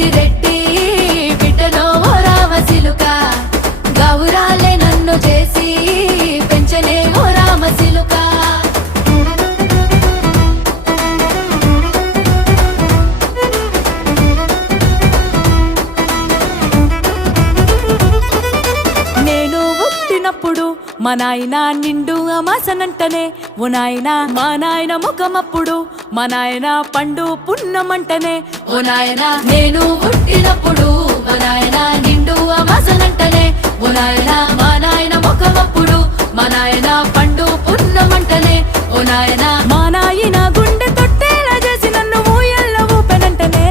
పెద్దిరెడ్డి బిడ్డలో ఓ రామసిలుక గౌరాలే నన్ను చేసి పెంచనే ఓ రామసిలుక నేను పుట్టినప్పుడు మా నాయన నిండు అమాసనంటనే ఓ నాయన మా నాయన ముఖమప్పుడు మా నాయన పండు పున్నమంటనే ఓ నాయన నేను పుట్టినప్పుడు మా నాయన నిండు అమాసనంటనే ఓ నాయన మా నాయన ముఖమప్పుడు మా నాయన పండు పున్నమంటనే ఓ నాయన మా నాయన గుండె